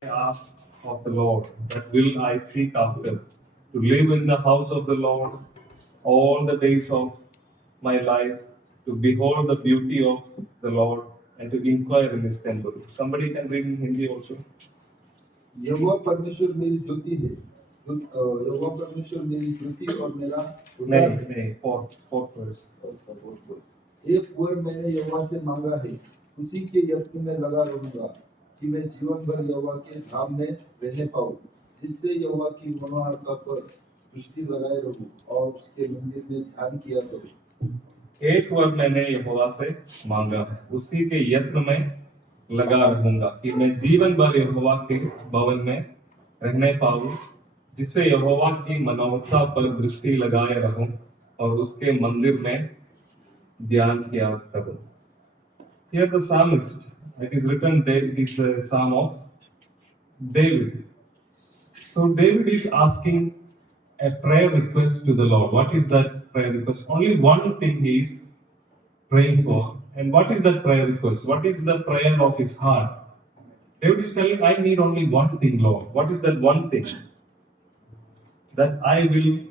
I ask of the Lord, that will I seek after, to live in the house of the Lord all the days of my life, to behold the beauty of the Lord and to inquire in his temple. Somebody can read in Hindi also. यहोवा परमेश्वर मेरी ज्योति है। यहोवा परमेश्वर मेरी ज्योति और मेरा नहीं उद्धार। नहीं, fourth verse. एक वर मैंने यहोवा से मांगा है, उसी के यत्न में लगा रहूंगा कि मैं जीवन भर यहोवा के धाम में रहने पाऊं, जिससे यहोवा की मनोहरता पर दृष्टि लगाए रहूं और उसके मंदिर में ध्यान किया करूं। एक वर मैंने यहोवा से मांगा है, उसी के यत्न में लगा रहूंगा कि मैं जीवन भर यहोवा के भवन में रहने पाऊं, जिससे यहोवा की मनोहरता पर दृष्टि लगाए रहूं और उसके मंदिर में ध्यान किया करूं. Here the psalmist, it is written there, it is the psalm of David. So David is asking a prayer request to the Lord. What is that prayer request? Only one thing he is praying for. And what is that prayer request? What is the prayer of his heart? David is telling, I need only one thing, Lord. What is that one thing? That I will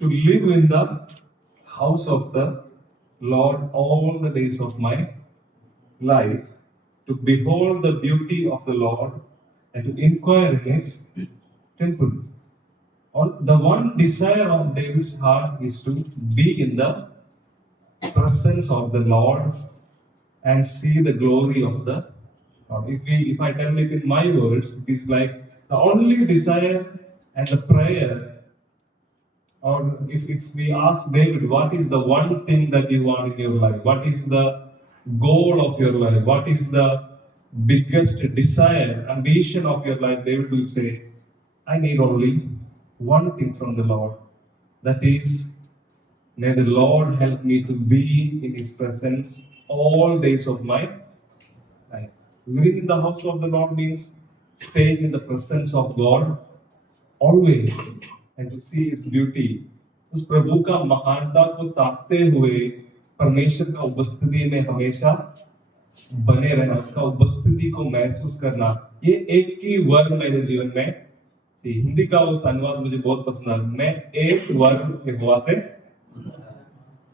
to live in the house of the Lord all the days of my life, to behold the beauty of the Lord and to inquire in his temple. The one desire of David's heart is to be in the presence of the Lord and see the glory of the Lord. If I tell it in my words, it is like the only desire and the prayer. Or if we ask David, what is the one thing that you want in your life? What is the goal of your life? What is the biggest desire, ambition of your life? David will say, I need only one thing from the Lord. That is, may the Lord help me to be in his presence all days of my life. Living in the house of the Lord means staying in the presence of God always and to see his beauty. उस प्रभु का महानता को ताकते हुए परमेश्वर का उपस्थिति में हमेशा बने रहना, उसका उपस्थिति को महसूस करना, ये एक ही वर मेरे जीवन में थी. हिंदी का वो अनुवाद मुझे बहुत पसंद आया. मैं एक वर यहोवा से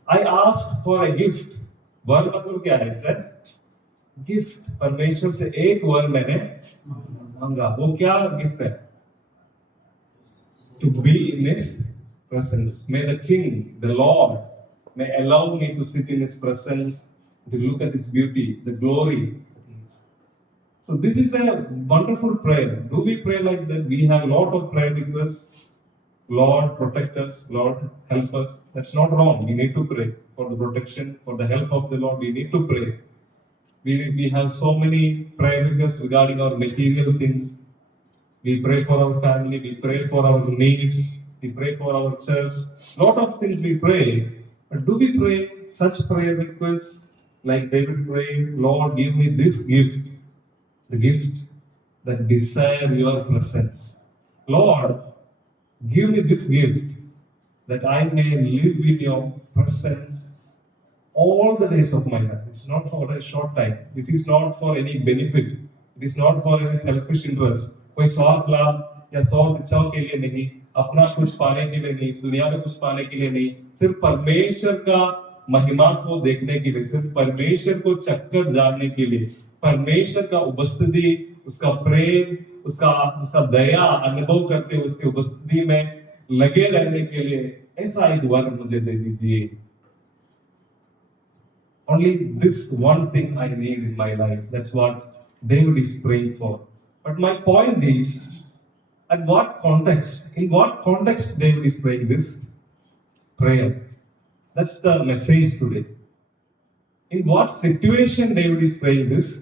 I asked for a gift. वर मतलब क्या है सर? गिफ्ट. परमेश्वर से एक वर मैंने मांगा. वो क्या गिफ्ट है? To be in his presence. May the King, the Lord, may allow me to sit in his presence, to look at his beauty, the glory. So this is a wonderful prayer. Do we pray like that? We have a lot of prayer requests. Lord, protect us. Lord, help us. That's not wrong. We need to pray for the protection, for the help of the Lord. We need to pray. We have so many prayer requests regarding our material things. We pray for our family, we pray for our needs, we pray for our church. Lot of things we pray. But do we pray such prayer requests like David prayed, Lord, give me this gift, the gift that desire your presence. Lord, give me this gift that I may live in your presence all the days of my life. It's not for a short time. It is not for any benefit. It is not for any selfish interest. कोई स्वार्थ लाभ या स्वार्थ इच्छाओं के लिए नहीं, अपना कुछ पाने के लिए नहीं, इस दुनिया में कुछ पाने के लिए नहीं, सिर्फ परमेश्वर का महिमा को देखने के लिए, सिर्फ परमेश्वर को चक्कर जानने के लिए, परमेश्वर का उपस्थिति, उसका प्रेम, उसका दया अनुभव करते हुए उसकी उपस्थिति में लगे रहने के लिए ऐसा एक वर मुझे दे दीजिए. Only this one thing I need in my life. That's what David is praying for. But my point is, in what context David is praying this prayer? That's the message today. In what situation David is praying this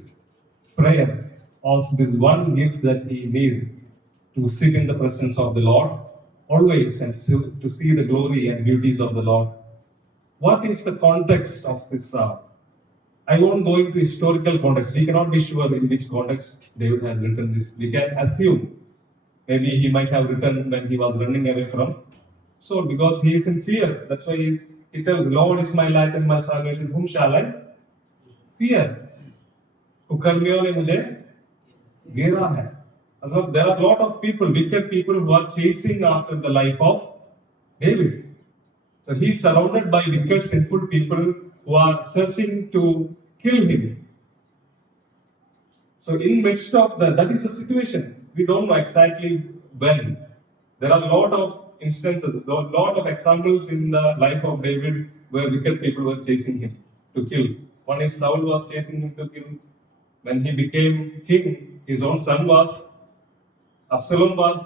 prayer of this one gift that he needs to sit in the presence of the Lord always and to see the glory and beauties of the Lord. What is the context of this psalm? I won't go into historical context. We cannot be sure in which context David has written this. We can assume maybe he might have written when he was running away from Saul, because he is in fear. That's why he tells, Lord is my light and my salvation. Whom shall I fear? कुकर्मियों ने मुझे घेरा है. मतलब there are a lot of people, wicked people who are chasing after the life of David. So he is surrounded by wicked, sinful people who are searching to kill him. So in midst of that is the situation. We don't know exactly when. There are a lot of instances, a lot of examples in the life of David where wicked people were chasing him to kill. One is Saul was chasing him to kill. When he became king, his own son was Absalom was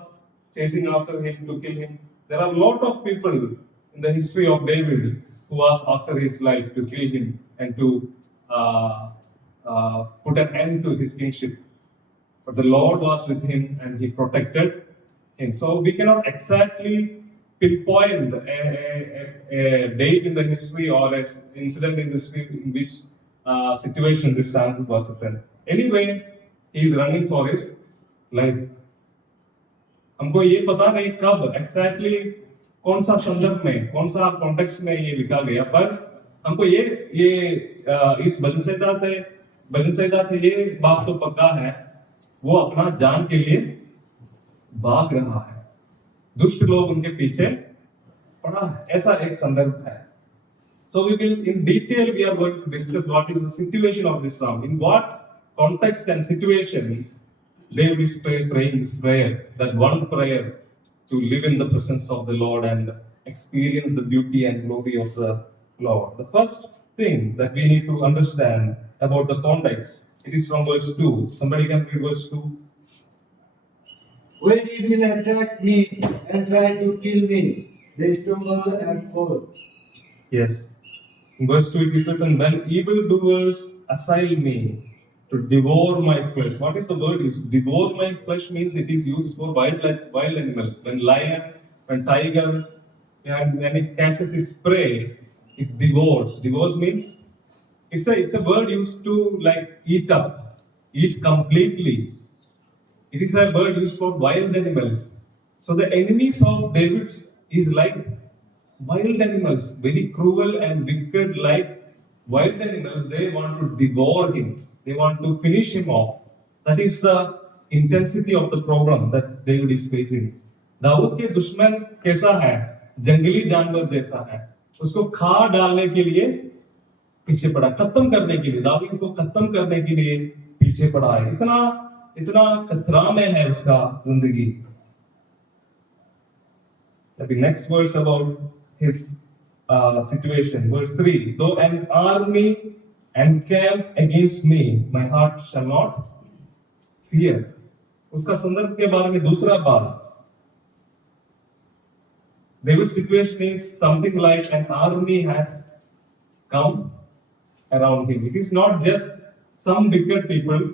chasing after him to kill him. There are a lot of people in the history of David who was after his life to kill him and to put an end to his kingship. But the Lord was with him and he protected him. So we cannot exactly pinpoint a date in the history or an incident in history in which situation this Samuel was written. Anyway, he is running for his life. हमको ये पता नहीं कब exactly कौन सा संदर्भ में कौन सा कॉन्टेक्स्ट में ये लिखा गया पर हमको इस भजन संहिता से ये बात तो पक्का है वो अपना जान के लिए भाग रहा है दुष्ट लोग उनके पीछे पड़ा है ऐसा एक संदर्भ है So we will, in detail, we are going to discuss what is the situation of this psalm. In what context and situation David is praying this prayer, that one prayer to live in the presence of the Lord and experience the beauty and glory of the Lord. The first thing that we need to understand about the context, it is from verse 2. Somebody can read verse 2. When evil attack me and try to kill me, they stumble and fall. Yes. In verse 2 it is written, when evildoers assail me to devour my flesh. What is the word used? Devour my flesh means it is used for wild animals. When lion, when tiger, and when it catches its prey, it devours. Devours means it's a word used to like eat up, eat completely. It is a word used for wild animals. So the enemies of David is like wild animals, very cruel and wicked like wild animals. They want to devour him. They want to finish him off. That is the intensity of the problem that David is facing. Dawood के दुश्मन कैसा है जंगली जानवर जैसा है उसको खा डालने के लिए पीछे पड़ा खत्म करने के लिए दाऊद को खत्म करने के लिए पीछे पड़ा है इतना इतना खतरा में है उसका जिंदगी The next verse about his situation, verse 3. Though an army encamp against me, my heart shall not fear. उसका संदर्भ के बारे में दूसरा बात David's situation is something like an army has come around him. It is not just some wicked people.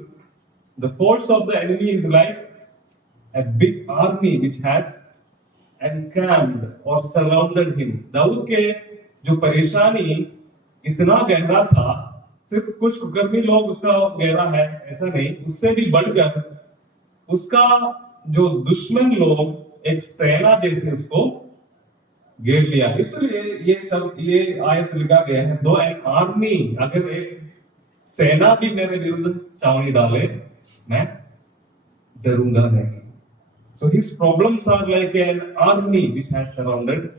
The force of the enemy is like a big army which has encamped or surrounded him. Dawood के जो परेशानी इतना गहरा था सिर्फ कुछ कुकर्मी लोग उसका गहरा है ऐसा नहीं उससे भी बढ़कर उसका जो दुश्मन लोग एक सेना जैसे उसको घेर लिया इसलिए ये आयत लिखा गया है दो एन आर्मी अगर एक सेना भी मेरे विरुद्ध छावनी डाले मैं डरूंगा नहीं So his problems are like an army which has surrounded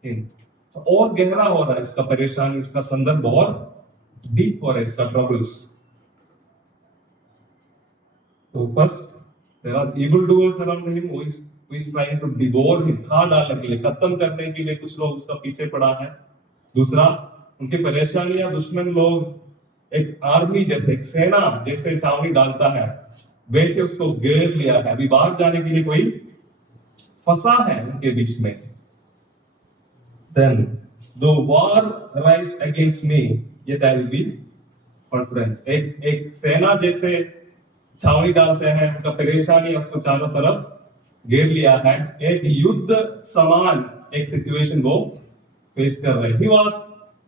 him. So और गहरा हो रहा है इसका परेशानी इसका संदर्भ और deep हो रहा है इसका troubles. So first there are evildoers around him who is trying to devour him खा डालने के लिए खत्म करने के लिए कुछ लोग उसका पीछे पड़ा है. दूसरा उनकी परेशानियां दुश्मन लोग एक आर्मी जैसे एक सेना जैसे छावनी डालता है वैसे उसको घेर लिया है अभी बाहर जाने के लिए कोई फंसा है उनके बीच में then though war rise against me yet I will be confident एक सेना जैसे छावनी डालते हैं उनका परेशानी उसको चारों तरफ घेर लिया है एक युद्ध समान एक सिचुएशन वो फेस कर रहे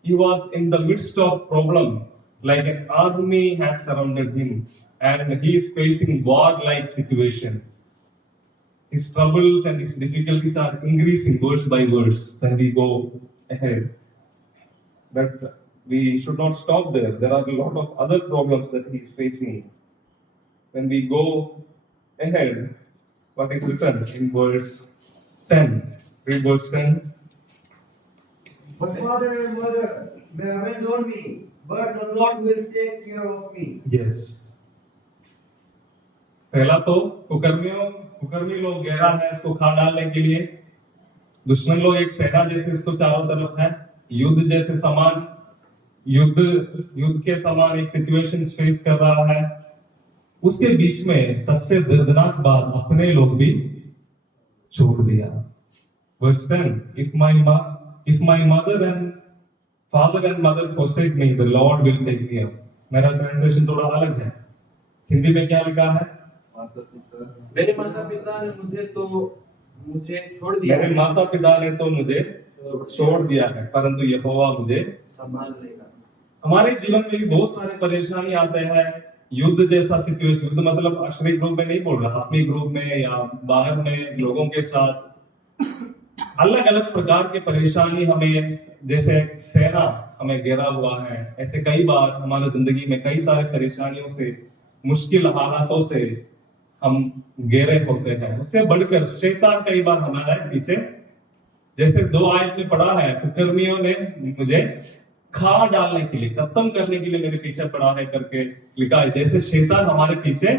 he was in the midst of problem like an army has surrounded him and he is facing war-like situation. His troubles and his difficulties are increasing verse by verse when we go ahead. But we should not stop there. There are a lot of other problems that he is facing. When we go ahead what is written in verse 10. Read verse 10. My father and mother may abandon me, but the Lord will take care of me. Yes. पहला तो कुकर्मी लोग घेरा है इसको खा डालने के लिए। दुश्मन लोग एक सेना जैसे इसको चारों तरफ है, युद्ध जैसे समान, युद्ध के समान एक सिचुएशन फेस कर रहा है। उसके बीच में सबसे दर्दनाक बात, अपने लोग भी छोड़ दिया। Verse 10, if my mother and father and mother forsake me, the Lord will take me up. मेरा ट्रांसलेशन थोड़ा अलग है। हिंदी में क्या लिखा है? माता पिता मेरे माता पिता ने मुझे छोड़ दिया मेरे माता पिता ने तो मुझे छोड़ दिया है, परंतु यहोवा मुझे संभाल लेगा। हमारे जीवन में भी बहुत सारे परेशानी आते हैं, युद्ध जैसा सिचुएशन। युद्ध मतलब अक्षरिक रूप में नहीं बोल रहा, आत्मिक रूप में या बाहर में लोगों के साथ अलग अलग प्रकार के परेशानी हमें, जैसे सेना हमें घेरा हुआ है। ऐसे कई बार हमारी जिंदगी में कई सारे परेशानियों से, मुश्किल हालातों से हम घेरे होते हैं। उससे बढ़कर शैतान कई बार हमारे पीछे, जैसे 2 आयत में पढ़ा है, कुकर्मियों ने मुझे खा डालने के लिए, खत्म करने के लिए मेरे पीछे पड़ा है करके लिखा है। जैसे शैतान हमारे पीछे,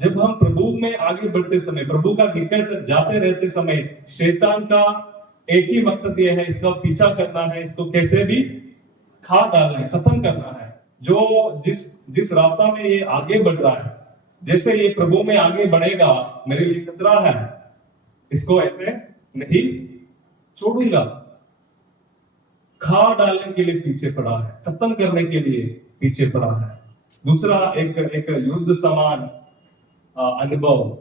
जब हम प्रभु में आगे बढ़ते समय, प्रभु का निकट जाते रहते समय, शैतान का एक ही मकसद यह है, इसका पीछा करना है, इसको कैसे भी खा डालना है, खत्म करना है। जो जिस रास्ता में ये आगे बढ़ रहा है, जैसे ये प्रभु में आगे बढ़ेगा, मेरे लिए खतरा है, इसको ऐसे नहीं छोड़ूंगा। खा डालने के लिए पीछे पड़ा है, खत्म करने के लिए पीछे पड़ा है। दूसरा एक युद्ध समान अनुभव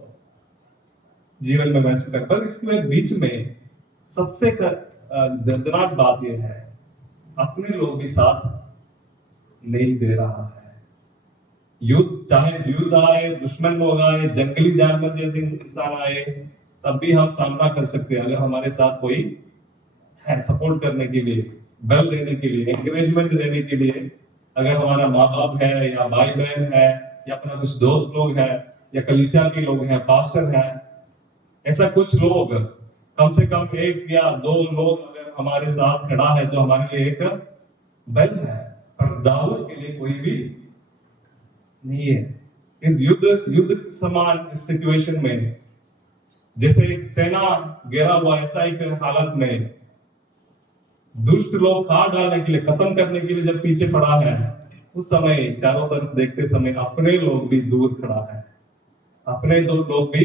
जीवन में महसूस कर, पर इसके बीच में सबसे दर्दनाक बात यह है, अपने लोग भी साथ नहीं दे रहा है। युद्ध, चाहे युद्ध आए, दुश्मन लोग आए, जंगली जानवर जैसे इंसान आए, तब भी हम सामना कर सकते हैं अगर हमारे साथ कोई है सपोर्ट करने के लिए, बल देने के लिए, एंकरेजमेंट देने के लिए। अगर हमारा माँ बाप है या भाई बहन है या अपना कुछ दोस्त लोग हैं या कलीसिया के लोग हैं, पास्टर हैं, ऐसा कुछ लोग, कम से कम 1 या 2 लोग अगर हमारे साथ खड़ा है, जो हमारे लिए एक बल है। पर दाऊद के लिए कोई भी नहीं है। इस युद्ध समान इस सिचुएशन में, जैसे एक सेना घेरा हुआ, ऐसा एक हालत में दुष्ट लोग खा डालने के लिए, खत्म करने के लिए जब पीछे पड़ा है, उस समय चारों तरफ देखते समय अपने लोग भी दूर खड़ा है, अपने दो लोग भी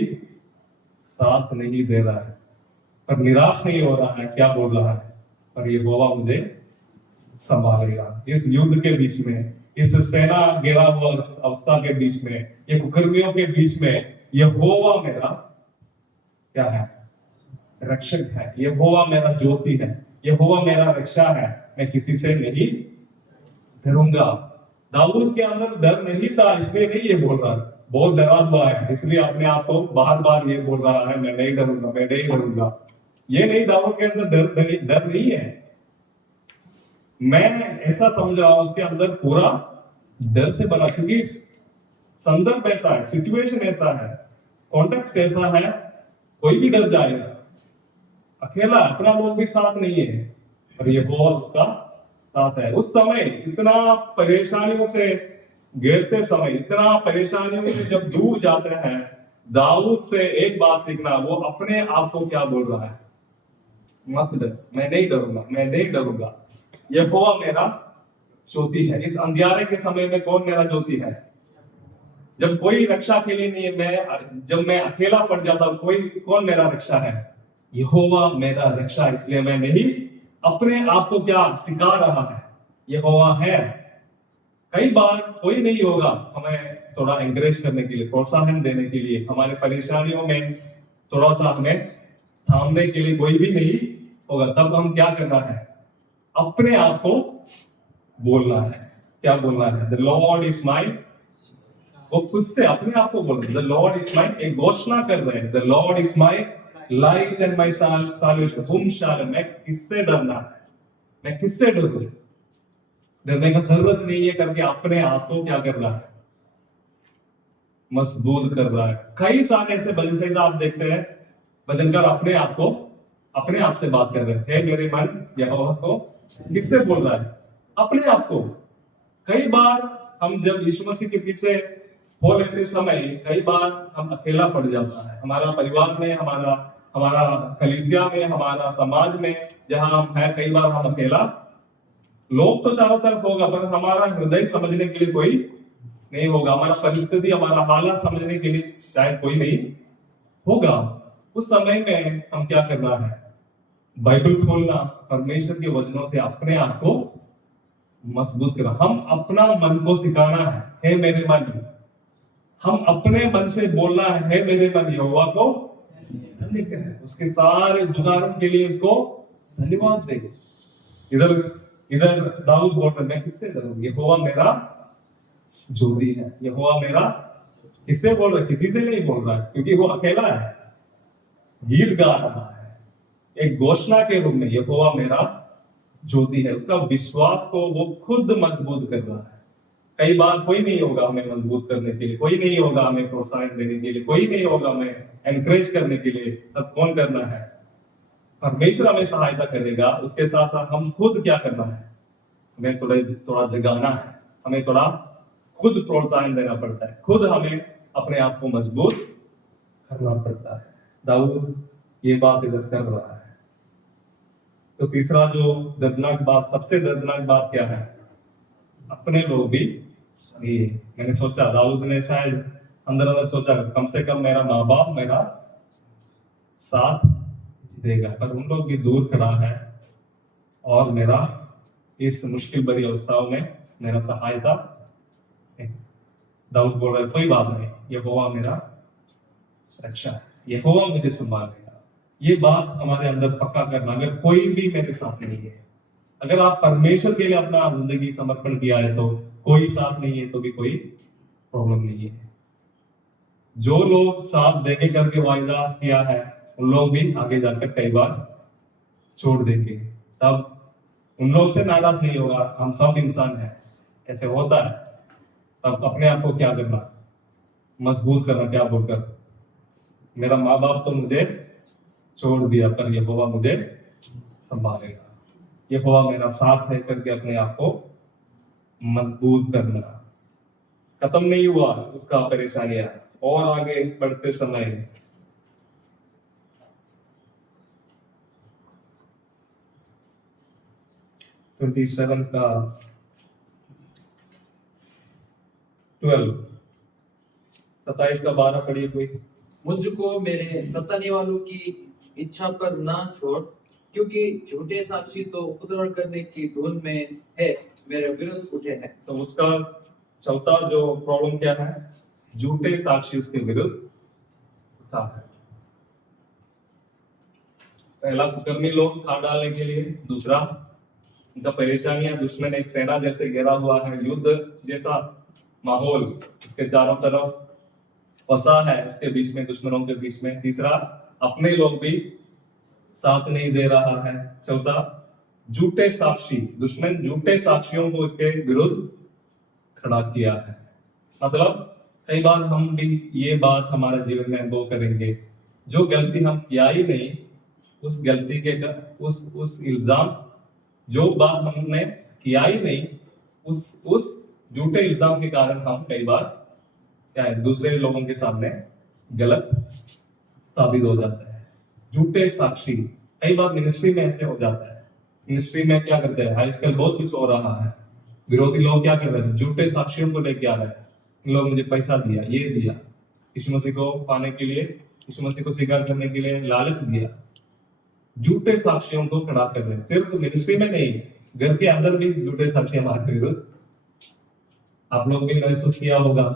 साथ नहीं दे रहा है, पर निराश नहीं हो रहा है। क्या बोल रहा है? पर यहोवा मुझे संभालेगा। इस युद्ध के बीच में, इस सेना घेरा हुआ अवस्था के बीच में, ये कुकर्मियों के बीच में, यहोवा मेरा क्या है? रक्षक है। यहोवा मेरा ज्योति है, यहोवा मेरा रक्षा है, मैं किसी से नहीं डरूंगा। दाऊद के अंदर डर नहीं था, इसलिए नहीं ये बोल रहा, बहुत डरा हुआ है, इसलिए अपने आप को बार बार ये बोल रहा है, मैं नहीं डरूंगा, मैं नहीं डरूंगा। ये नहीं, दाऊद के अंदर डर नहीं है, मैं ऐसा समझ रहा हूं उसके अंदर पूरा डर से बना, क्योंकि संदर्भ ऐसा है, सिचुएशन ऐसा है, कॉन्टेक्स्ट ऐसा है, कोई भी डर जाएगा। अकेला, अपना लोग भी साथ नहीं है, और ये बहुत उसका साथ है। उस समय इतना परेशानियों से घेरते समय, इतना परेशानियों से जब दूर जाते हैं, दाऊद से एक बात सीखना, वो अपने आप को क्या बोल रहा है? मत डर, मैं नहीं डरूंगा, मैं नहीं डरूंगा। यहोवा मेरा ज्योति है। इस अंधियारे के समय में कौन मेरा ज्योति है? जब कोई रक्षा के लिए नहीं है, जब मैं अकेला पड़ जाता हूं, कौन मेरा रक्षा है? यहोवा मेरा रक्षा। इसलिए मैं नहीं अपने आप को क्या सिखा रहा है, यहोवा है। कई बार कोई नहीं होगा हमें थोड़ा एंकरेज करने के लिए, प्रोत्साहन देने के लिए, हमारे परेशानियों में थोड़ा सा हमें थामने के लिए कोई भी नहीं होगा। तब हम क्या करना है? अपने आप को बोलना है। क्या बोलना है? द लॉर्ड इज माई, वो खुद से अपने आप को बोल रहे हैं, द लॉर्ड इज माई, एक घोषणा कर रहे हैं, the Lord is my light and my salvation. Whom shall, मैं किससे डरना है, मैं किससे डरूं? डरने का जरूरत नहीं है करके अपने आप को क्या करना है? मजबूत कर रहा है। कई सारे ऐसे भजन संहिता आप देखते हैं, भजनकार अपने आप से बात कर रहे हैं, हे मेरे मन यहोवा को, किससे बोल रहा है? अपने आप को। कई बार हम जब यीशु मसीह के पीछे हो लेते समय कई बार हम अकेला पड़ जाता है, हमारा परिवार में, हमारा कलीसिया में, हमारा समाज में, जहां हम हैं कई बार हम अकेला। लोग तो चारों तरफ होगा पर हमारा हृदय समझने के लिए कोई नहीं होगा, हमारा परिस्थिति, हमारा हालात समझने के लिए शायद कोई नहीं होगा। उस समय में हम क्या करना है? बाइबल खोलना, परमेश्वर के वचनों से अपने आप को मजबूत करना। हम अपना मन को सिखाना है, हे मेरे मन। हम अपने मन से बोलना है, हे मेरे मन यहोवा को धन्य करें, उसके सारे उदाहरण के लिए उसको धन्यवाद देंगे। इधर दाऊद बोल रहे, मैं किससे डरूं? यहोवा मेरा ज्योति है। यहोवा मेरा किससे बोल रहा है? किसी से नहीं बोल रहा है, क्योंकि वो अकेला है, गीत गा रहा है एक घोषणा के रूप में, यहोवा मेरा ज्योति है। उसका विश्वास को वो खुद मजबूत कर रहा है। कई बार कोई नहीं होगा हमें मजबूत करने के लिए, कोई नहीं होगा हमें प्रोत्साहन देने के लिए, कोई नहीं होगा हमें एनकरेज करने के लिए, तब कौन करना है? परमेश्वर हमें सहायता करेगा। उसके साथ साथ हम खुद क्या करना है? हमें थोड़ा जगाना है, हमें थोड़ा खुद प्रोत्साहन देना पड़ता है, खुद हमें अपने आप को मजबूत करना पड़ता है। दाऊद ये बात इधर कर रहा है। तो तीसरा जो दर्दनाक बात, सबसे दर्दनाक बात क्या है? अपने लोग भी ये, मैंने सोचा दाऊद ने शायद अंदर अंदर सोचा कम से कम मेरा माँ बाप मेरा साथ देगा, पर उन लोग भी दूर खड़ा है और मेरा इस मुश्किल भरी अवस्थाओं में मेरा सहायता नहीं। दाऊद बोल रहा है, कोई बात नहीं, यहोवा मेरा रक्षा है, यहोवा मुझे संभालेगा। ये बात हमारे अंदर पक्का करना, अगर कोई भी मेरे साथ नहीं है, अगर आप परमेश्वर के लिए अपना जिंदगी समर्पण किया है तो कोई साथ नहीं है तो भी कोई प्रॉब्लम नहीं है। जो लोग साथ देंगे करके वायदा किया है उन लोग भी आगे जाकर कई बार छोड़ देंगे, तब उन लोग से नाराज नहीं होगा, हम सब इंसान हैं, ऐसे होता है। तब अपने आप को क्या करना? मजबूत करना। क्या बोलकर? मेरा माँ बाप तो मुझे छोड़ दिया पर यहोवा मुझे संभालेगा, यहोवा मेरा साथ है करके अपने आप को मजबूत करना। खत्म नहीं हुआ उसका परेशानियां, और आगे बढ़ते समय 27 का 12 27 का 12 पढ़ी कोई। मुझको मेरे सताने वालों की इच्छा पर ना छोड़, क्योंकि झूठे साक्षी तो उपद्रव करने की धुन में है, मेरे विरुद्ध उठे हैं। तो उसका चौथा जो प्रॉब्लम क्या है? झूठे साक्षी उसके विरुद्ध उठा है। पहला कुकर्मी लोग खा डालने के लिए, दूसरा उनका परेशानियां, दुश्मन एक सेना जैसे घेरा हुआ है, युद्ध जैसा माहौल उसके चारों तरफ फंसा है, उसके बीच में, दुश्मनों के बीच में। तीसरा, अपने लोग भी साथ नहीं दे रहा है। चौथा, झूठे साक्षी, दुश्मन झूठे साक्षियों को इसके विरुद्ध खड़ा किया है। मतलब कई बार हम भी ये बात हमारे जीवन में अनुभव करेंगे, जो गलती हम किया ही नहीं, उस गलती के उस इल्जाम, जो बात हमने किया ही नहीं, उस झूठे इल्जाम के कारण हम कई बार क्या है, दूसरे लोगों के सामने गलत साबित हो जाता है। झूठे साक्षी कई बार मिनिस्ट्री में ऐसे हो जाता है। मिनिस्ट्री में क्या करते हैं, आजकल बहुत कुछ हो रहा है, विरोधी लोग क्या कर रहे हैं, झूठे साक्षियों को लेके आ रहे हैं। इन लोग मुझे पैसा दिया, ये दिया, यीशु मसीह को पाने के लिए, यीशु मसीह को स्वीकार करने के लिए लालच दिया। झूठे साक्षियों को खड़ा कर रहे हैं। सिर्फ मिनिस्ट्री में नहीं, घर के अंदर भी झूठे साक्षी हमारे विरुद्ध। आप लोग भी महसूस किया होगा,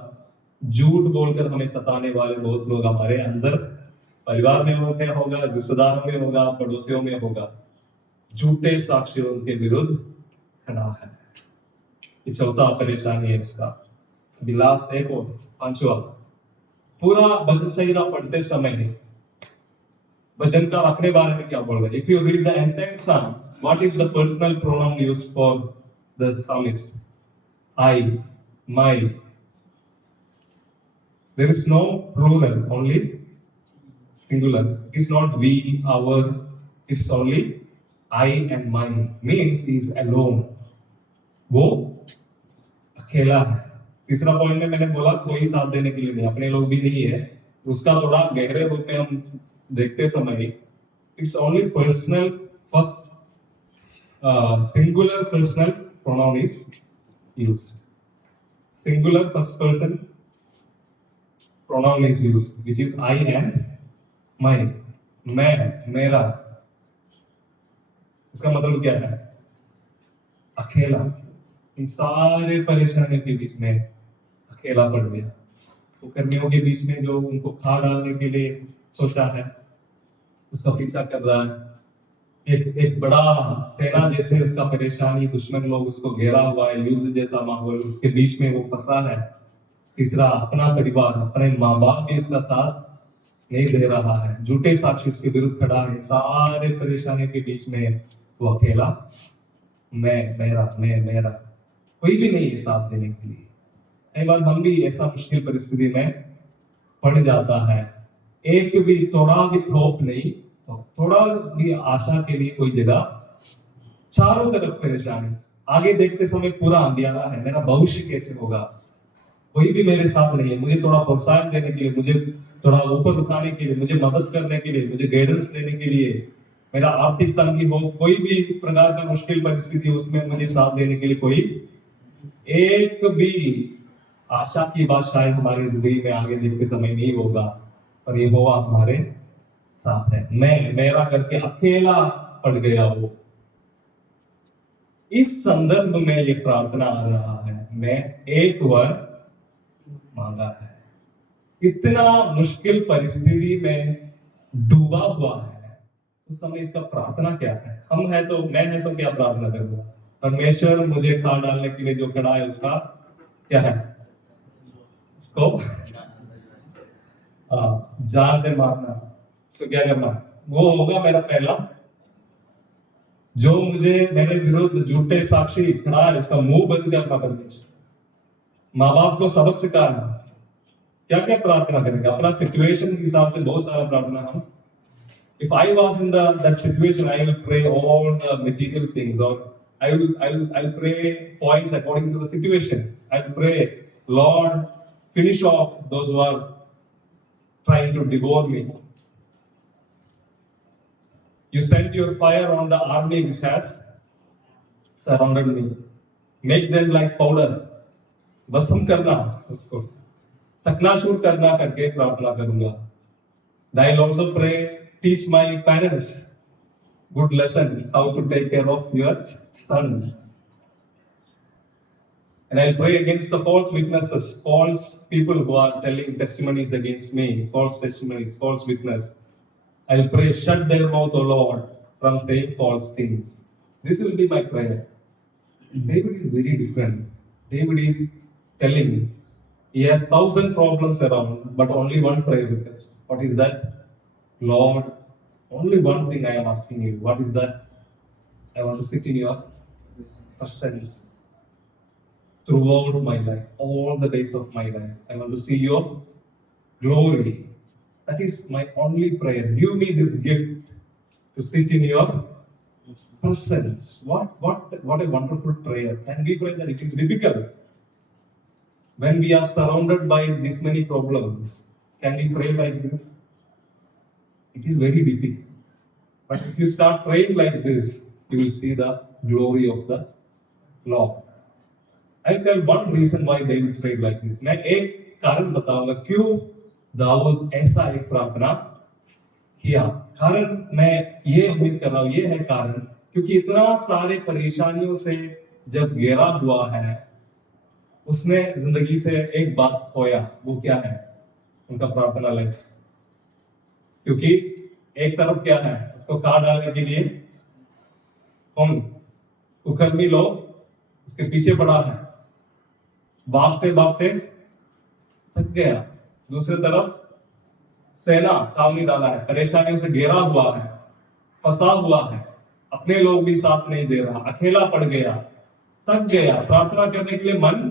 झूठ बोलकर हमें सताने वाले बहुत लोग हमारे अंदर, परिवार में होगा, रिश्तेदारों में होगा, पड़ोसियों में होगा। झूठे साक्षी उनके विरुद्ध खड़ा है। ये चौथा परेशानी है उसका। अभी लास्ट एक और पांचवा, पूरा भजन संहिता पढ़ते समय ही भजनकार अपने बारे में क्या बोल रहे हैं? If you read the entire psalm, what is the personal pronoun used for the psalmist? I, my. There is no plural, only singular. It's not we, our, it's only I and mine. Means he is alone. वो अकेला है। तीसरा point में मैंने बोला कोई साथ देने के लिए नहीं, अपने लोग भी नहीं है। उसका थोड़ा गहरे रूप में हम देखते समय it's only personal first singular personal pronoun is used. Singular first person pronoun is used, which is I and mine. मैं, मेरा। इसका मतलब क्या है? अकेला। इन सारे परेशानियों के बीच में अकेला पड़ गया। तो कर्मियों के बीच में जो उनको खा डालने के लिए सोचा है, उसका पीछा कर रहा है। एक बड़ा सेना जैसे उसका परेशानी, दुश्मन लोग उसको घेरा हुआ है, युद्ध जैसा माहौल, उसके बीच में वो फंसा है। तीसरा, अपना परिवार, अपने माँ बाप भी उसका साथ नहीं दे रहा है, झूठे साक्षी उसके विरुद्ध खड़ा है। सारे परेशानी के बीच में वो अकेला, मैं मेरा, कोई भी नहीं है साथ देने के लिए। कई बार हम भी ऐसा मुश्किल परिस्थिति में पड़ जाता है, एक भी थोड़ा भी होप नहीं, थोड़ा भी आशा के लिए कोई जगह, चारों तरफ परेशानी, आगे देखते समय पूरा अंधियारा है, मेरा भविष्य कैसे होगा, कोई भी मेरे साथ नहीं है, मुझे थोड़ा प्रोत्साहन देने के लिए, मुझे थोड़ा ऊपर उठाने के लिए, मुझे मदद करने के लिए, मुझे गाइडेंस देने के लिए, मेरा आर्थिक तंगी हो, कोई भी प्रकार का मुश्किल परिस्थिति, उसमें मुझे साथ देने के लिए कोई एक भी आशा की बात शायद हमारी जिंदगी में आगे देखते समय नहीं होगा, पर ये होगा हमारे साथ है। मैं, मेरा करके अकेला पड़ गया वो। इस संदर्भ में ये प्रार्थना आ रहा है, मैं एक वर मांगा है। इतना मुश्किल परिस्थिति में डूबा हुआ है, उस समय इसका प्रार्थना क्या है? हम है तो, मैं है तो क्या प्रार्थना करूंगा? परमेश्वर मुझे खा डालने के लिए जो खड़ा है, उसका क्या है? उसको जान से मारना। तो क्या करना? वो होगा मेरा पहला, जो मुझे मेरे विरुद्ध झूठे साक्षी खड़ा है, उसका मुंह बंद करना। परमेश्वर, माँ बाप को सबक सिखाना। क्या क्या प्रार्थना करेंगे? अपना सिचुएशन के हिसाब से बहुत सारा प्रार्थना हम, if I was in that situation, I will pray all the material things, or I'll pray points according to the situation. I'll pray, Lord, finish off those who are trying to devour me. You sent your fire on the army which has surrounded me. Make them like powder. भस्म करना, उसको चकनाचूर करना करके प्रार्थना करूंगा। I'll also pray, teach my parents good lesson how to take care of your son. And I'll pray against the false witnesses, false people who are telling testimonies against me, false testimonies, false witness. I'll pray, shut their mouth, O Lord, from saying false things. This will be my prayer. David is very different. David is telling me, he has 1,000 problems around, but only one prayer request. What is that? Lord, only one thing I am asking you. What is that? I want to sit in your presence throughout my life, all the days of my life. I want to see your glory. That is my only prayer. Give me this gift to sit in your presence. What a wonderful prayer. And we pray that it is difficult. When we are surrounded by this many problems, can we pray like this? It is very difficult. But if you start praying like this, you will see the glory of the Lord. I'll tell one reason why David prayed like this. मैं एक कारण बताऊंगा क्यों दाऊद ऐसा एक प्रार्थना किया। कारण मैं ये उम्मीद कर रहा हूँ, ये है कारण क्योंकि इतना सारे परेशानियों से जब घेरा हुआ है, उसने जिंदगी से एक बात खोया। वो क्या है? उनका प्रार्थना लाइफ। क्योंकि एक तरफ क्या है, उसको खा डालने के लिए कौन? कुकर्मी लोग उसके पीछे पड़ा है, भागते भागते थक गया। दूसरी तरफ सेना सामने डाला है, परेशानियों से घेरा हुआ है, फंसा हुआ है, अपने लोग भी साथ नहीं दे रहा, अकेला पड़ गया, थक गया। प्रार्थना करने के लिए मन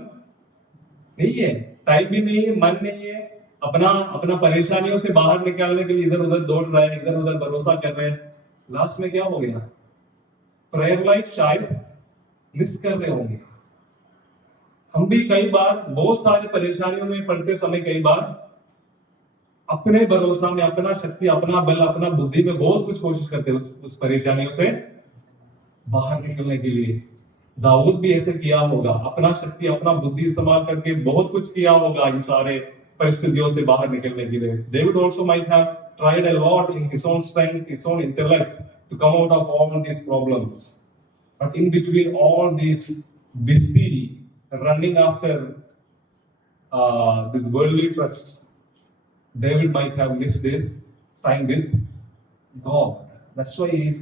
नहीं है, टाइम भी नहीं है, मन नहीं है, अपना अपना परेशानियों से बाहर निकालने के लिए इधर उधर दौड़ रहे हैं, इधर उधर भरोसा कर रहे हैं, लास्ट में क्या हो गया? प्रेयर लाइफ शायद मिस कर रहे होंगे। हम भी कई बार बहुत सारी परेशानियों में पड़ते समय कई बार अपने भरोसा में, अपना शक्ति, अपना बल, अपना बुद्धि में बहुत कुछ कोशिश करते हैं उस परेशानियों से बाहर निकलने के लिए। दाऊद भी ऐसे किया होगा, अपना शक्ति, अपना बुद्धि इस्तेमाल करके बहुत कुछ किया होगा इन सारे परिस्थितियों से बाहर निकलने के लिए। David also might have tried a lot in his own strength, his own intellect to come out of all these problems. But in between all these busy running after this worldly trust, David might have missed his time with God. That's why he is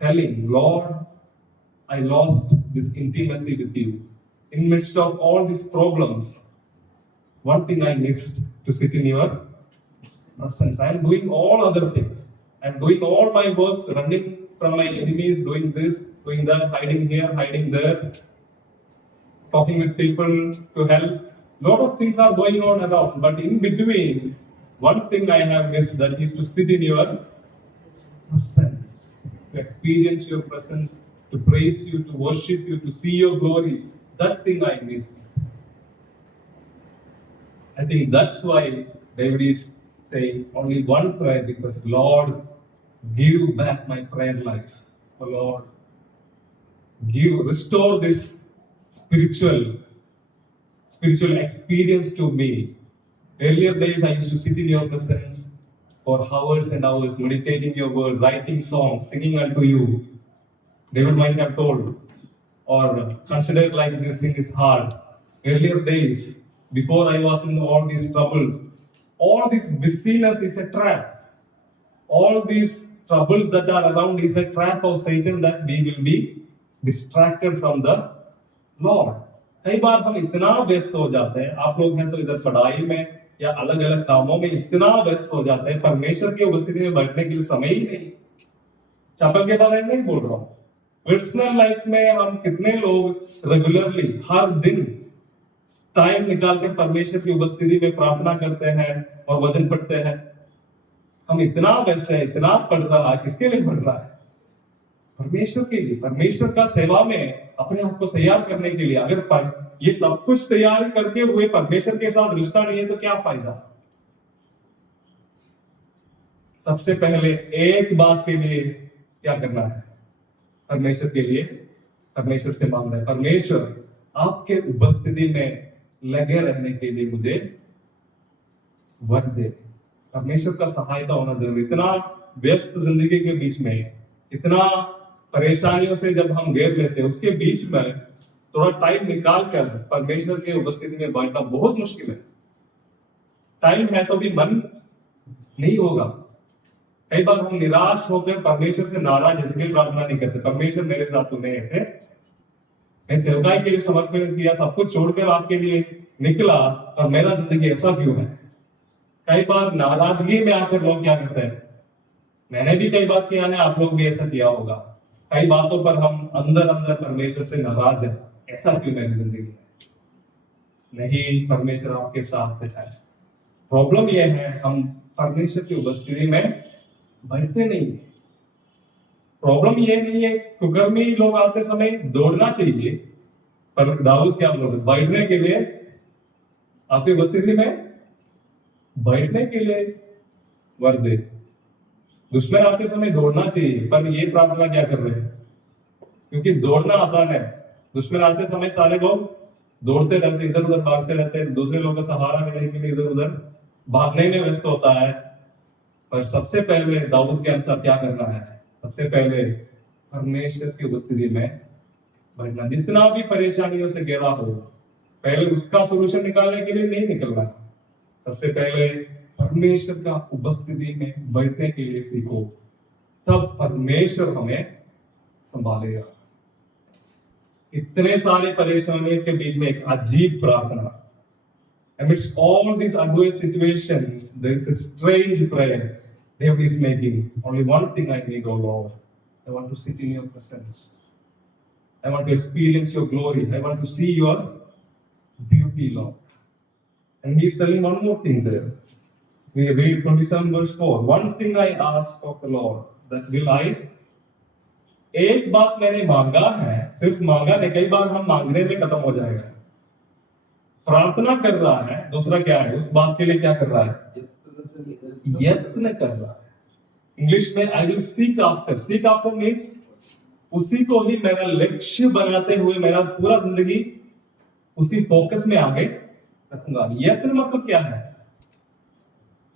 telling, Lord, I lost this intimacy with you. In midst of all these problems, one thing I missed to sit in your presence. I am doing all other things. I am doing all my works, running from my enemies, doing this, doing that, hiding here, hiding there, talking with people to help. Lot of things are going on around, but in between, one thing I have missed, that is to sit in your presence, to experience your presence, to praise you, to worship you, to see your glory. That thing I missed. I think that's why David is saying only one prayer, because Lord, give back my prayer life. Oh Lord, restore this spiritual experience to me. Earlier days, I used to sit in your presence for hours and hours, meditating your word, writing songs, singing unto you. David might have told or considered like this thing is hard. Earlier days, before I was in all these troubles, all this busyness is a trap. All these troubles that are around is a trap of Satan, that we will be distracted from the Lord. कई बार हम इतना व्यस्त हो जाते हैं, आप लोग हैं तो इधर पढ़ाई में या अलग अलग कामों में इतना व्यस्त हो जाते हैं, परमेश्वर की उपस्थिति में बैठने के लिए समय ही नहीं। चपल के बारे में नहीं बोल रहा हूं, पर्सनल लाइफ में हम कितने लोग रेगुलरली हर दिन टाइम निकाल कर परमेश्वर की उपस्थिति में प्रार्थना करते हैं और वचन पढ़ते हैं। हम इतना व्यस्त है, इतना पढ़ रहा है, किसके लिए पढ़ रहा है? परमेश्वर के लिए, परमेश्वर का सेवा में अपने आप को तैयार करने के लिए। अगर ये सब कुछ तैयार करके हुए परमेश्वर के साथ रिश्ता नहीं है तो क्या फायदा? सबसे पहले एक बात के लिए क्या करना है? परमेश्वर के लिए परमेश्वर से मांगना है, परमेश्वर आपके उपस्थिति में लगे रहने के लिए मुझे वर दे। परमेश्वर का सहायता होना जरूरी। इतना व्यस्त जिंदगी के बीच में, इतना परेशानियों से जब हम घेर लेते हैं, उसके बीच में थोड़ा टाइम निकाल कर परमेश्वर के उपस्थिति में बैठना बहुत मुश्किल है। टाइम है तो भी मन नहीं होगा। कई बार हम निराश होकर परमेश्वर से नाराज, इसलिए प्रार्थना नहीं करते, परमेश्वर मेरे साथ तूने ऐसे, मैं सेवकाई के लिए समर्पण किया, सब कुछ छोड़कर आपके लिए निकला और मेरा जिंदगी ऐसा क्यों है? कई बार नाराजगी में आकर लोग क्या करते हैं, मैंने भी कई बार किया है, आप लोग भी ऐसा किया होगा। कई बातों पर हम अंदर अंदर परमेश्वर से नाराज है, ऐसा क्यों मेरी जिंदगी में? नहीं, परमेश्वर आपके साथ है। प्रॉब्लम यह है, हम परमेश्वर की उपस्थिति में बैठते नहीं। प्रॉब्लम ये नहीं है, कुकर्मी लोग आते समय दौड़ना चाहिए, पर दाऊद क्या बोल रहे, बैठने के लिए, आपकी उपस्थिति में बैठने के लिए वर दे। दुश्मन आते समय दौड़ना चाहिए, पर ये प्रार्थना क्या कर रहे हैं? क्योंकि दौड़ना आसान है, दुश्मन आते समय सारे लोग दौड़ते रहते, इधर उधर भागते रहते हैं, दूसरे लोगों का सहारा लेने के लिए इधर उधर भागने में व्यस्त होता है। पर सबसे पहले दाऊद के अनुसार क्या करना है? सबसे पहले परमेश्वर की उपस्थिति में बैठना। जितना भी परेशानियों से घेरा हो, पहले उसका सोल्यूशन निकालने के लिए नहीं निकलना, सबसे पहले परमेश्वर का उपस्थिति में बैठने के लिए सीखो, तब परमेश्वर हमें संभालेगा। इतने सारे परेशानियों के बीच में एक अजीब प्रार्थना, amidst all these adverse situations, there is a strange prayer David is making. Only one thing I need, oh Lord, I want to sit in your presence, I want to experience your glory, I want to see your beauty, Lord, And he's telling one more thing there. We read 27 verse 4. One thing I ask of the Lord, that will I. एक बात मैंने मांगा है, सिर्फ मांगा नहीं, कई बार हम मांगने में खत्म हो जाएगा। प्रार्थना कर रहा है, दूसरा क्या है, उस बात के लिए क्या कर रहा है, यत्न कर रहा है। इंग्लिश में I will seek after, seek after means उसी को ही मेरा लक्ष्य बनाते हुए मेरा पूरा जिंदगी उसी फोकस में आगे रखूंगा। यत्न मतलब क्या है,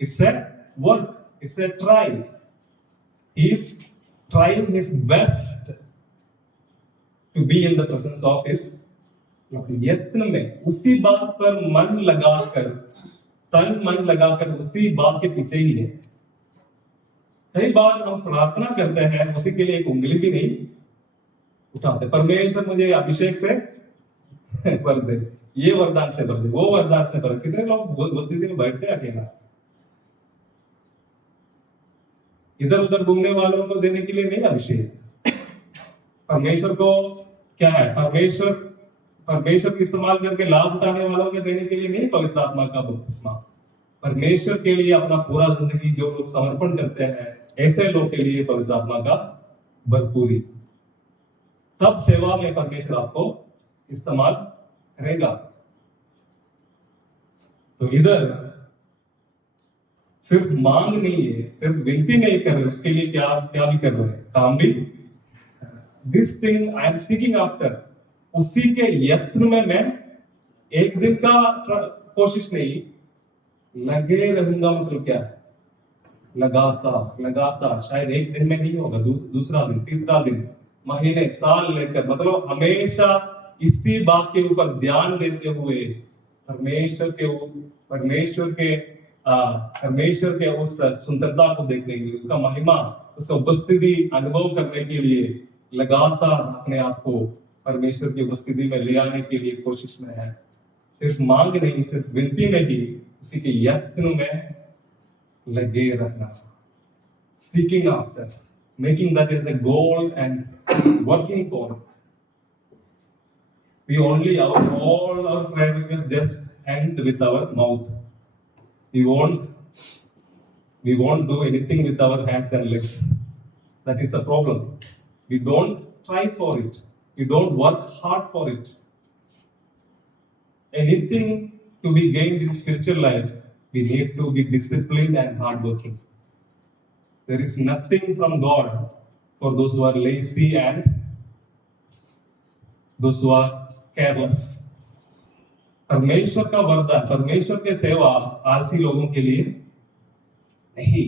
it's a work, it's a try, he is trying his best to be in the presence of his Lord. यत्न में उसी बात पर मन लगाकर, तन मन लगाकर उसी बात के पीछे ही है। कई बार हम प्रार्थना करते हैं, उसी के लिए एक उंगली भी नहीं उठाते। परमेश्वर मुझे अभिषेक से भर दे, ये वरदान से भर दे, वो वरदान से भर दे। कितने लोग उसी में बैठते हैं अकेला, इधर उधर घूमने वालों को देने के लिए नहीं अभिषेक। परमेश्वर को क्या है, परमेश्वर की इस्तेमाल करके लाभ उठाने वालों को देने के लिए नहीं पवित्र आत्मा का बपतिस्मा। परमेश्वर के लिए अपना पूरा जिंदगी जो लोग समर्पण करते हैं, ऐसे लोग के लिए पवित्र आत्मा का भरपूरी। तब सेवा में परमेश्वर आपको इस्तेमाल करेगा। तो इधर सिर्फ मांग नहीं है, सिर्फ विनती नहीं कर रहे, उसके लिए क्या क्या भी कर रहे हैं, काम भी। This thing I am seeking after, उसी के यत्न में मैं एक दिन का कोशिश नहीं, लगे रहूंगा। मतलब क्या है, लगातार शायद एक दिन में नहीं होगा, दूसरा दिन, तीसरा दिन, महीने, साल लेकर, मतलब हमेशा इसी बात के ऊपर ध्यान देते हुए परमेश्वर के उस सुंदरता को देखने के लिए, उसका महिमा, उसका उपस्थिति अनुभव करने के लिए लगातार अपने आप को परमेश्वर की उपस्थिति में ले आने के लिए कोशिश में है। सिर्फ मांग नहीं, सिर्फ विनती नहीं, उसी के यत्न में लगे रहना। Seeking after, making that as a goal and working for. We only all our prayer requests just end with our mouth. We won't do anything with our hands and legs. That is the problem. We don't try for it. We don't work hard for it. Anything to be gained in spiritual life, we need to be disciplined and hardworking. There is nothing from God for those who are lazy and those who are careless. परमेश्वर का वरदान, परमेश्वर के सेवा आलसी लोगों के लिए नहीं,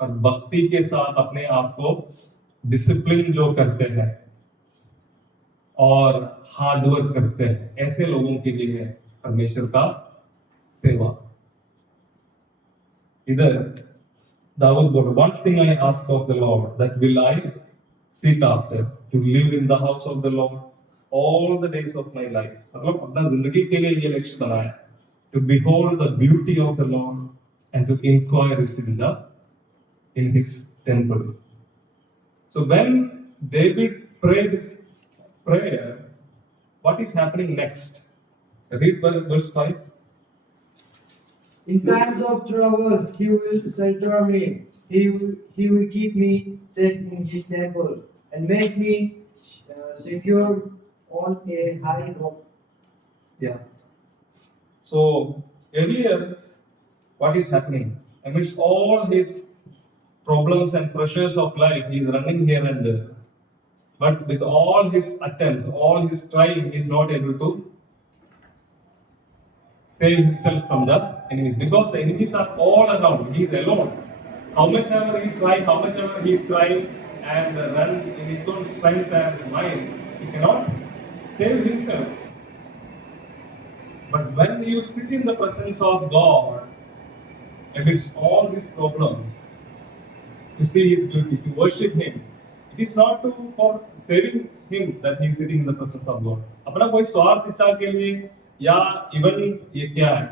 पर भक्ति के साथ अपने आप को डिसिप्लिन जो करते हैं और हार्ड वर्क करते हैं, ऐसे लोगों के लिए है परमेश्वर का सेवा। इधर दाऊद बोल, one thing I ask of the Lord, that will I seek after, to live in the house of the Lord all the days of my life. मतलब अपना जिंदगी के लिए ये लक्ष्य बनाया, to behold the beauty of the Lord and to inquire in his temple. So when David prayed this prayer, what is happening next? Read verse 5. In times of trouble, he will shelter me. He will keep me safe in his temple and make me secure on a high rock. Yeah. So earlier, what is happening? Amidst all his problems and pressures of life, he is running here and there. But with all his attempts, all his trying, he is not able to save himself from the enemies, because the enemies are all around. He is alone. How much ever he tried and run in his own strength and mind, he cannot save himself. But when you sit in the presence of God, amidst all these problems, to see His beauty, to worship Him, it is not for saving Him that He is sitting in the presence of God. अपना कोई स्वार्थ इच्छा के लिए या even ये क्या है,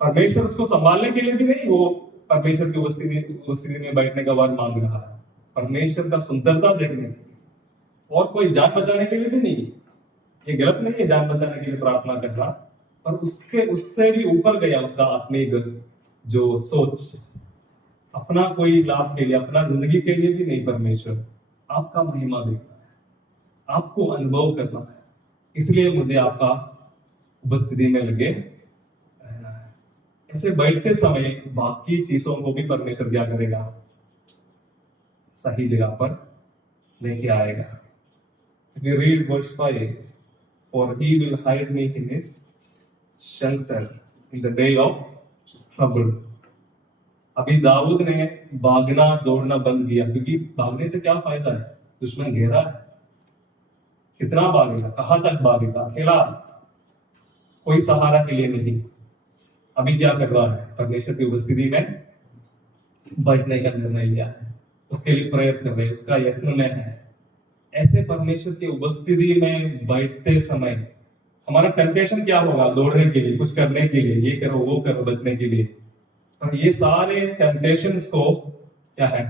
परमेश्वर उसको संभालने के लिए भी नहीं, वो परमेश्वर की उपस्थिति में बैठने का वर मांग रहा है, परमेश्वर का सुंदरता देखने के लिए, और कोई जान बचाने के लिए भी नहीं। ये गलत नहीं है जान बचाने के लिए प्रार्थना करना, और उससे भी ऊपर गया उसका आत्मिक जो सोच। अपना कोई लाभ के लिए, अपना जिंदगी के लिए भी नहीं, परमेश्वर आपका महिमा देखना है, आपको अनुभव करना है, इसलिए मुझे आपका उपस्थिति में लगे रहना है। ऐसे बैठते समय बाकी चीजों को भी परमेश्वर क्या करेगा, सही जगह पर लेके आएगा। If you read verse 5, for he will hide me in his shelter in the day of trouble. अभी दाऊद ने भागना दौड़ना बंद किया, क्योंकि भागने से क्या फायदा है, दुश्मन घेरा है। कितना भागेगा, कहां तक भागेगा, अकेला, कोई सहारा के लिए नहीं। अभी क्या कर रहा है, परमेश्वर की उपस्थिति में बैठने का निर्णय लिया है, उसके लिए प्रयत्न में, उसका यत्न में है। ऐसे परमेश्वर की उपस्थिति में बैठते समय हमारा टेम्पटेशन क्या होगा, दौड़ने के लिए, कुछ करने के लिए, ये करो वो करो, बचने के लिए। पर ये सारे टेम्पटेशंस को क्या है,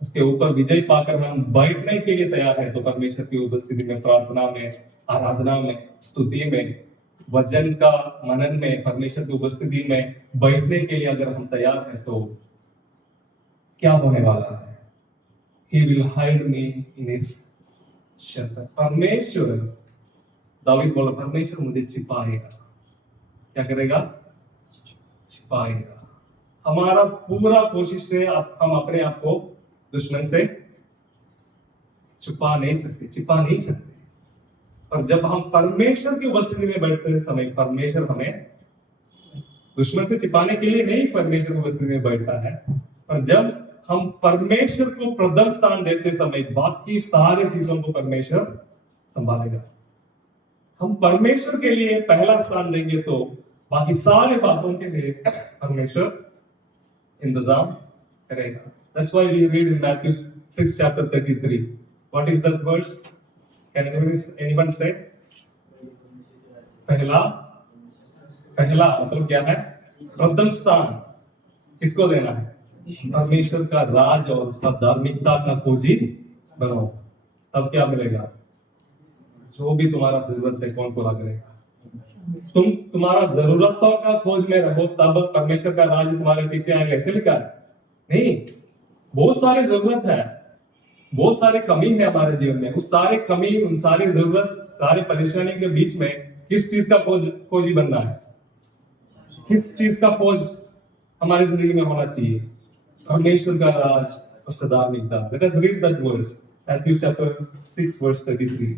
उसके ऊपर विजय पाकर हम बैठने के लिए तैयार है। तो परमेश्वर की उपस्थिति में, प्रार्थना में, आराधना में, स्तुति में, वचन का मनन में, परमेश्वर की उपस्थिति में बैठने के लिए अगर हम तैयार हैं तो क्या होने वाला है, He will hide me in his shelter. परमेश्वर, दाऊद बोला परमेश्वर मुझे छिपाएगा। क्या करेगा, छिपाएगा। हमारा पूरा कोशिश है हम अपने आप को दुश्मन से छुपा नहीं सकते, छिपा नहीं सकते। पर जब हम परमेश्वर की उपस्थिति में बैठते समय परमेश्वर हमें दुश्मन से छिपाने के लिए नहीं परमेश्वर की उपस्थिति में बैठता है, पर जब हम परमेश्वर को प्रथम स्थान देते समय बाकी सारी चीजों को परमेश्वर संभालेगा। हम परमेश्वर के लिए पहला स्थान देंगे तो बाकी सारे बातों के लिए परमेश्वर इंतजाम करेगा। That's why we read in Matthew 6 chapter 33. What is that verse? Can anyone say? पहला मतलब क्या है, प्रथम स्थान किसको देना है, परमेश्वर का राज और उसका धार्मिकता का खोजी बनो, तब क्या मिलेगा, जो भी तुम्हारा जरूरत है कौन पूरा करेगा। तुम्हारा जरूरतों का खोज में रहो तब परमेश्वर का राज तुम्हारे पीछे आएगा, ऐसे लिखा है नहीं। बहुत सारी जरूरत है, बहुत सारे कमी है हमारे जीवन में, उस सारे कमी, उन सारी जरूरत, सारी परेशानी के बीच में किस चीज का खोजी बनना है, किस चीज का खोज हमारी जिंदगी में होना चाहिए, परमेश्वर का राज, उसका धार्मिकता। Let us read that verse, Matthew chapter 6 verse 33.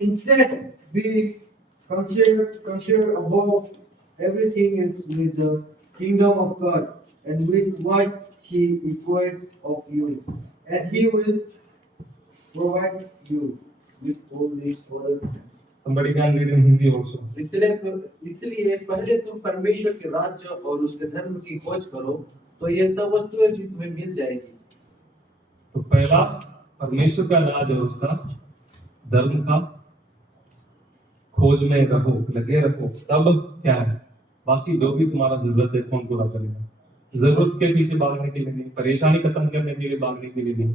Instead, we consider above everything else with the kingdom of God and with what He requires of you, and He will provide you with all these other things. Somebody can read in Hindi also. इसलिए पहले तुम परमेश्वर के राज्य और उसके धर्म की खोज करो तो ये सब वस्तुएं भी तुम्हें मिल जाएगी। तो पहला परमेश्वर का राज और उसका धर्म का खोज में रहो, लगे रहो, तब क्या है, बाकी जो भी तुम्हारा जरूरत है कौन पूरा करेगा। जरूरत के पीछे भागने के लिए नहीं, परेशानी खत्म करने के लिए भागने के लिए नहीं,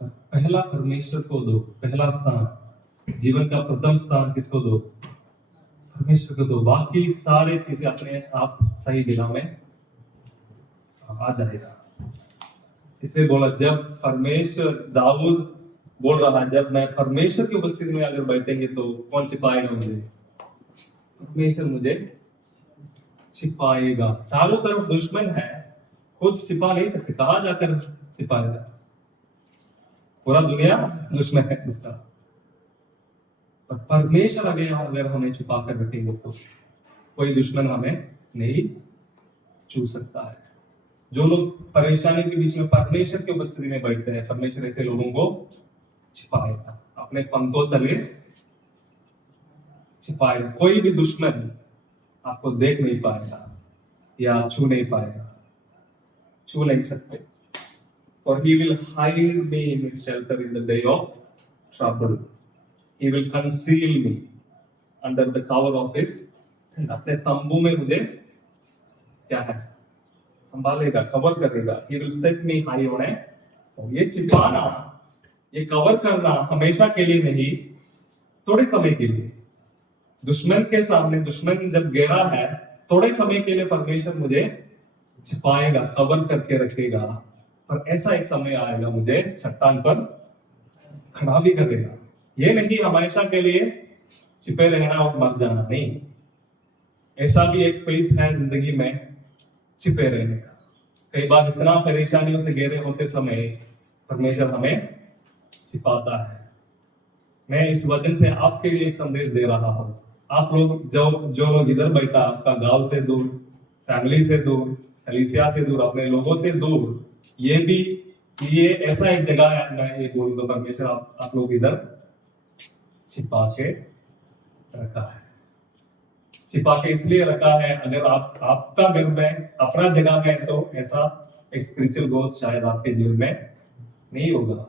पहला परमेश्वर को दो, पहला स्थान, जीवन का प्रथम स्थान किसको दो, परमेश्वर को दो, बाकी सारे चीजें अपने आप सही जगह में आ जाएगा। इसे बोला, जब परमेश्वर, दाऊद बोल रहा है जब मैं परमेश्वर की उपस्थिति में अगर बैठेंगे तो कौन छिपाएगा मुझे, परमेश्वर मुझे छिपाएगा। चारों तरफ दुश्मन है, खुद छिपा नहीं सकते, कहां जाकर छिपाएगा, पूरा दुनिया दुश्मन है उसका। पर परमेश्वर अगर हमें छुपा कर रखेंगे तो कोई दुश्मन हमें नहीं छू सकता है। जो लोग परेशानी के बीच में परमेश्वर की उपस्थिति में बैठते हैं, परमेश्वर ऐसे लोगों को छिपाएगा, अपने पंखों तले छिपाएगा। कोई भी दुश्मन आपको देख नहीं पाएगा या छू नहीं पाएगा, छू नहीं सकते। For he will hide me in his shelter in the day of trouble. He will conceal me under the cover of his, अपने तंबू में मुझे क्या है, संभालेगा, कवर करेगा। He will set me high on a, ये छिपाना ये कवर करना हमेशा के लिए नहीं, थोड़े समय के लिए। दुश्मन के सामने दुश्मन जब गिरा है, थोड़े समय के लिए परमेश्वर मुझे छिपाएगा, कवर करके रखेगा, पर ऐसा एक समय आएगा मुझे चट्टान पर खड़ा भी करेगा। ये नहीं हमेशा के लिए छिपे रहना और मर जाना, नहीं। ऐसा भी एक फेज है जिंदगी में छिपे रहने का। कई बार इतना परेशानियों से घेरे होते समय परमेश्वर हमें छिपाता है। मैं इस वचन से आपके लिए एक संदेश दे रहा हूं। आप लोग जो लोग इधर बैठा, आपका गांव से दूर, फैमिली से दूर, कलीसिया से दूर, अपने लोगों से दूर, ये ऐसा एक जगह है, मैं ये बोल दो, परमेश्वर आप लोग इधर छिपा के रखा है। छिपा के इसलिए रखा है, अगर आपका घर में अपना जगह है तो ऐसा एक स्पिरिचुअल ग्रोथ शायद आपके जीवन में नहीं होगा।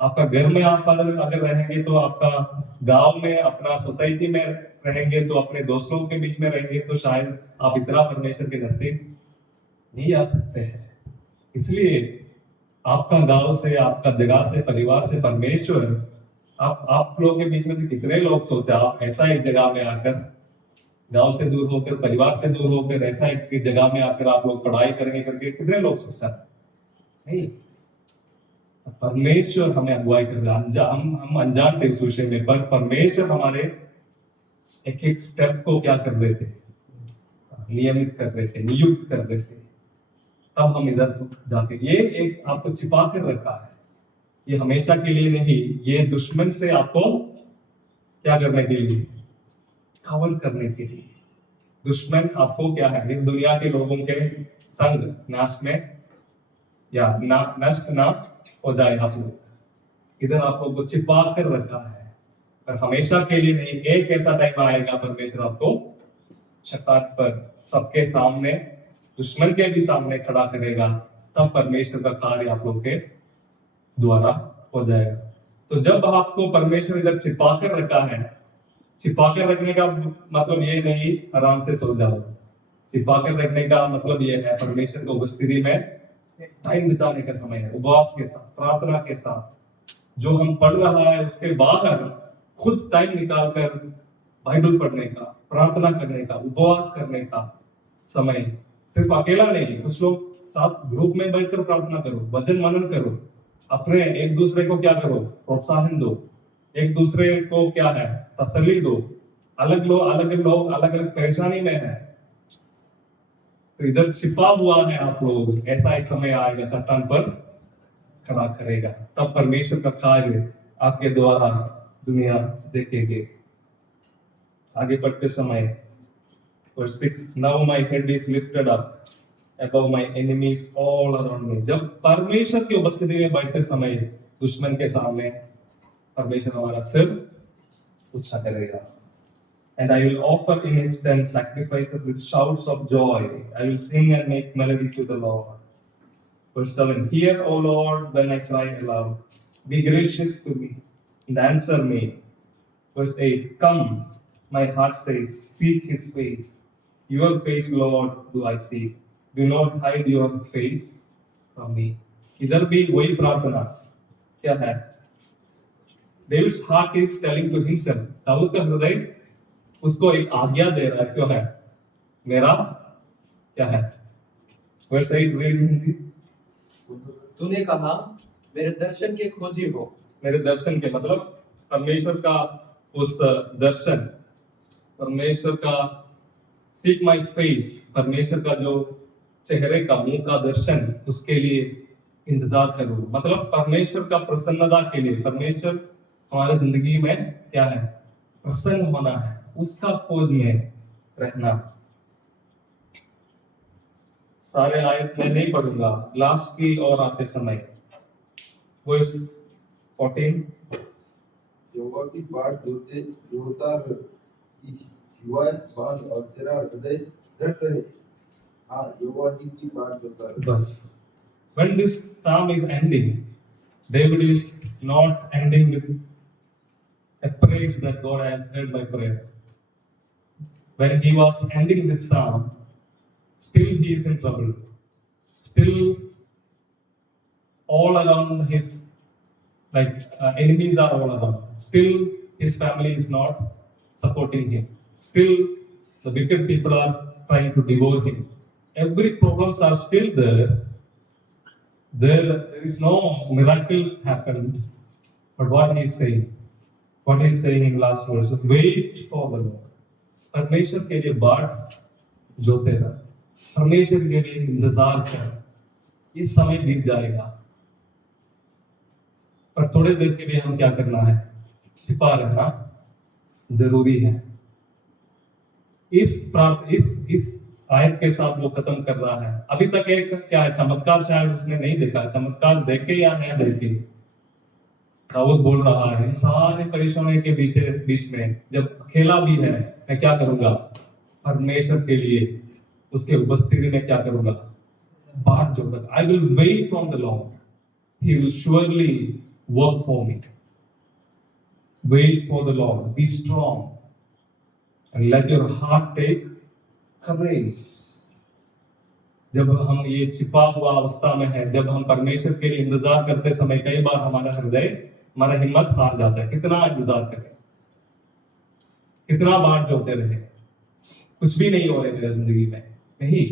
आपका घर में आप अगर रहेंगे तो आपका गांव में, अपना सोसाइटी में रहेंगे तो अपने दोस्तों के बीच में रहेंगे तो शायद आप इतना परमेश्वर के नजदीक नहीं आ सकते हैं। इसलिए आपका गांव से, आपका जगह से, परिवार से परमेश्वर, आप लोगों के बीच में से कितने लोग सोचा आप ऐसा एक जगह में आकर, गांव से दूर होकर, परिवार से दूर होकर ऐसा एक जगह में आकर आप लोग पढ़ाई करेंगे करके कितने लोग सोचा? नहीं। परमेश्वर हमें अगुवाई कर रहा है। हम अनजान थे उस विषय में, पर परमेश्वर हमारे एक एक स्टेप को क्या कर रहे थे? नियमित कर रहे थे, नियुक्त कर रहे थे। तब हम इधर जाके ये एक आपको छिपा कर रखा है। ये हमेशा के लिए नहीं, ये दुश्मन से आपको क्या करने के लिए? कवर करने के लिए। दुश्मन आपको क्या है? इस दुनिया के लोगों के संग नाश में या नष्ट ना हो जाए आप लोग, इधर आप लोग को छिपा कर रखा है। पर हमेशा के लिए नहीं, एक ऐसा टाइम आएगा परमेश्वर आपको चट्टान पर सबके सामने, दुश्मन के भी सामने खड़ा करेगा। तब परमेश्वर का कार्य आप लोग के द्वारा हो जाएगा। तो जब आपको परमेश्वर इधर छिपा कर रखा है, छिपा कर रखने का मतलब ये नहीं आराम से सो जाओ। छिपा कर रखने का मतलब ये है परमेश्वर को उपस्थिति में टाइम बिताने का समय है, उपवास के साथ, प्रार्थना के साथ। जो हम पढ़ रहा है उसके बाहर खुद टाइम निकालकर बाइबल पढ़ने का, प्रार्थना करने का, उपवास करने का समय। सिर्फ अकेला नहीं, कुछ लोग साथ ग्रुप में बैठकर प्रार्थना करो, वचन मनन करो, अपने एक दूसरे को क्या करो? प्रोत्साहन दो, एक दूसरे को क्या है? तसल्ली दो। अलग लोग अलग अलग परेशानी में है, तो इधर छिपा हुआ है आप लोग। ऐसा एक समय आएगा चट्टान पर खड़ा करेगा, तब परमेश्वर का कार्य आपके द्वारा दुनिया देखेंगे। आगे पढ़ते समय verse 6, now my head is lifted up above my enemies all around me। जब परमेश्वर की उपस्थिति में बैठते समय दुश्मन के सामने परमेश्वर हमारा सिर ऊंचा करेगा। And I will offer in his tent sacrifices with shouts of joy. I will sing and make melody to the Lord. Verse 7, hear, O Lord, when I cry aloud. Be gracious to me and answer me. Verse 8, come, my heart says, seek his face. Your face, Lord, do I seek. Do not hide your face from me. इधर भी वही प्रार्थना क्या है? David's heart is telling to himself. Dawood का हृदय उसको एक आज्ञा दे रहा है, क्यों है? मेरा क्या है? Verse 8, read Hindi. तूने कहा मेरे दर्शन के खोजी हो। मेरे दर्शन के मतलब परमेश्वर का उस दर्शन, परमेश्वर का सीक माई फेस, परमेश्वर का जो चेहरे का, मुंह का दर्शन, उसके लिए इंतजार करो। मतलब परमेश्वर का प्रसन्नता के लिए, परमेश्वर हमारे जिंदगी में क्या है? प्रसन्न होना है, उसका खोज में रहना। सारे आयत में नहीं पढ़ूंगा, लास्ट की और आते समय वर्स 14, यहोवा की बाट जोता रह, युवा बांध और तेरा हृदय डट रहे। हाँ, यहोवा की बाट जोता रह। बस। When this psalm is ending, David is not ending with a praise that God has heard my prayer. When he was ending this psalm, still he is in trouble. Still all around his like enemies are all around. Still, his family is not supporting him. Still, the wicked people are trying to devour him. Every problems are still there. There is no miracles happened. But what he is saying? What he is saying in last verse? Wait for the Lord. परमेश्वर के लिए बाट जोते रह, परमेश्वर के लिए इंतजार कर. ये समय बीत जाएगा, पर थोड़े देर के लिए हम क्या करना है? छिपा रहना जरूरी है. इस आयत के साथ वो खत्म कर रहा है. अभी तक एक क्या है, चमत्कार शायद उसने नहीं देखा. चमत्कार देखे या नहीं देखे, दाऊद बोल रहा है इन सारे परेशानियों के बीच में जब अकेला भी है, मैं क्या करूंगा? परमेश्वर के लिए उसके उपस्थिति में क्या करूंगा? बाट जोकर. I will wait on the Lord, he will surely work for me. Wait for the Lord, be strong and let your heart take courage. जब हम ये छिपा हुआ अवस्था में है, जब हम परमेश्वर के लिए इंतजार करते समय कई बार हमारा हृदय, हमारा हिम्मत हार जाता है. कितना इंतजार करें, कितना बार जोते रहे, कुछ भी नहीं हो रहा मेरी जिंदगी में. नहीं,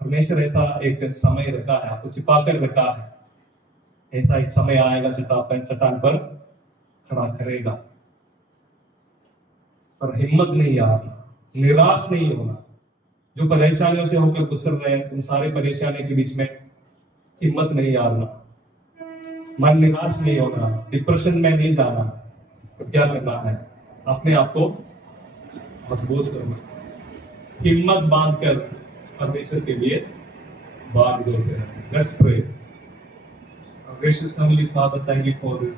परमेश्वर ऐसा एक समय रखा है, आपको छिपा कर रखा है. ऐसा एक समय आएगा, चट्टान पर खड़ा करेगा. पर हिम्मत नहीं हारना, निराश नहीं होना. जो परेशानियों से होकर गुजर रहे हैं, उन सारे परेशानी के बीच में हिम्मत नहीं हारना, मन निराश नहीं होना, डिप्रेशन में नहीं जाना. तो क्या करना है? अपने आप को मजबूत करना, हिम्मत बांधकर परमेश्वर के लिए बात जोड़ते रहना. Let's pray. Gracious Heavenly Father, thank you for this